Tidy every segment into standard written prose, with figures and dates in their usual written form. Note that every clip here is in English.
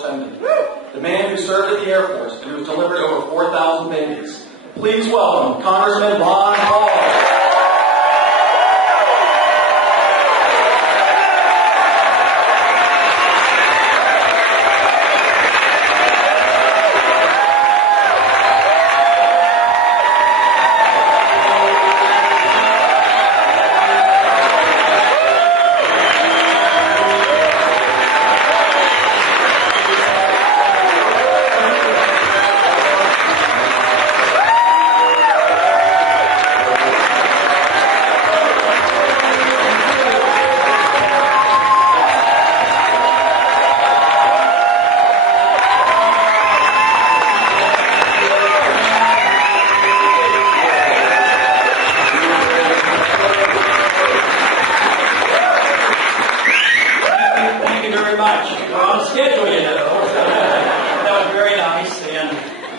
spending. The man who served at the Air Force and who's delivered over 4,000 babies. Please welcome Congressman Ron Hall.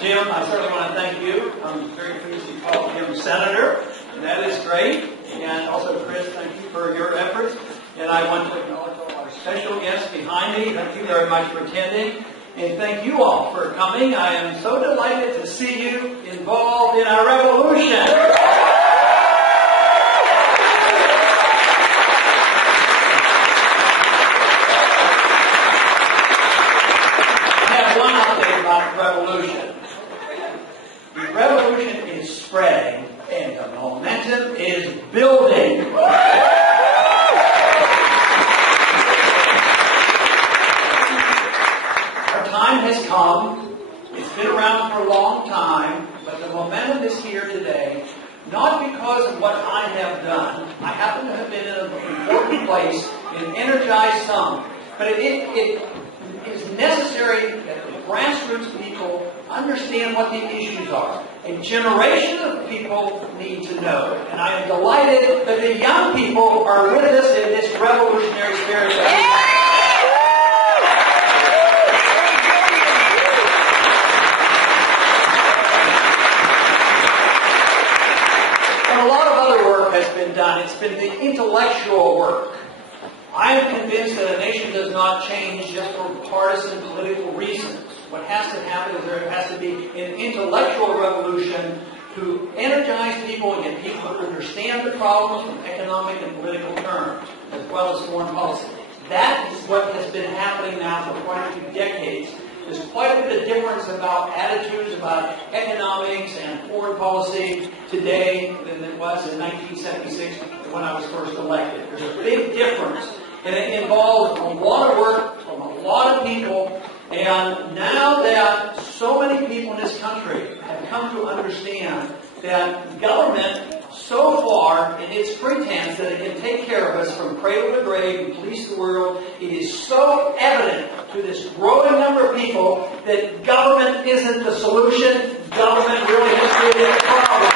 Jim, I certainly want to thank you. I'm very pleased you called him Senator, and that is great. And also, Chris, thank you for your efforts. And I want to acknowledge all our special guests behind me. Thank you very much for attending. And thank you all for coming. I am so delighted to see you involved in our revolution. Revolution. The revolution is spreading and the momentum is building. Our time has come. It's been around for a long time, but the momentum is here today, not because of what I have done. I happen to have been in an important place and energized some, but it is necessary that the grassroots people understand what the issues are. A generation of people need to know. And I am delighted that the young people are with us in this revolutionary spirit. And a lot of other work has been done. It's been the intellectual work. I am convinced that a nation does not change just for partisan political reasons. What has to happen is there has to be an intellectual revolution to energize people and get people to understand the problems in economic and political terms, as well as foreign policy. That is what has been happening now for quite a few decades. There's quite a bit of difference about attitudes about economics and foreign policy today than it was in 1976 when I was first elected. There's a big difference. And it involves a lot of work from a lot of people. And now that so many people in this country have come to understand that government, so far in its pretense that it can take care of us from cradle to grave and police the world, it is so evident to this growing number of people that government isn't the solution. Government really has created a problem.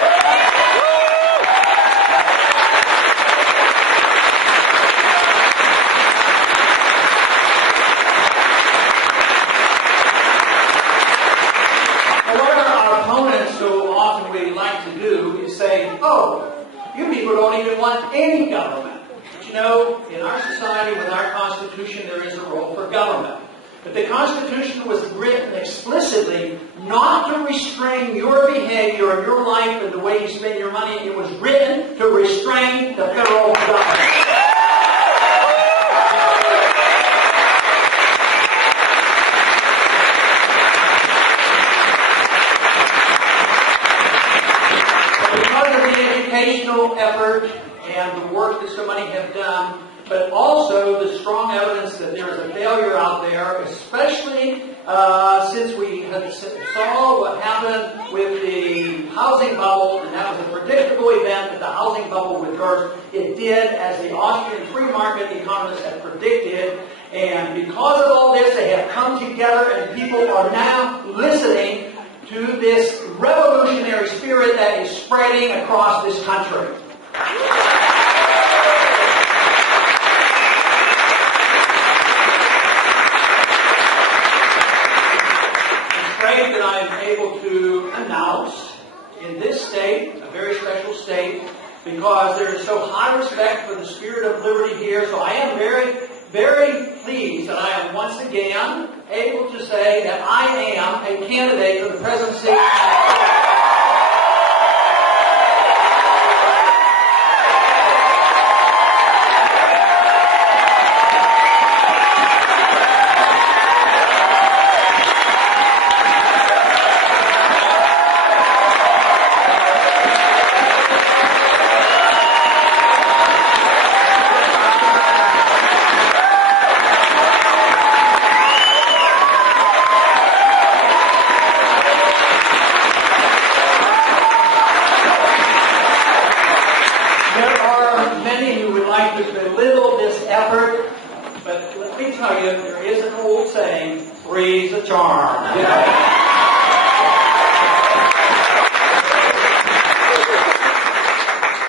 You people don't even want any government. But you know, in our society, with our Constitution, there is a role for government. But the Constitution was written explicitly not to restrain your behavior and your life and the way you spend your money. It was written to restrain the federal government. Effort and the work that so many have done, but also the strong evidence that there is a failure out there, especially since we saw what happened with the housing bubble, and that was a predictable event that the housing bubble would burst. It did, as the Austrian free market economists had predicted, and because of all this, they have come together and people are now listening to this revolutionary spirit that is spreading across this country. It's great that I am able to announce in this state, a very special state, because there is so high respect for the spirit of liberty here. So I am very, very pleased that I am once again able to say that I am a candidate for the presidency. To belittle this effort, but let me tell you, there is an old saying, three's a charm.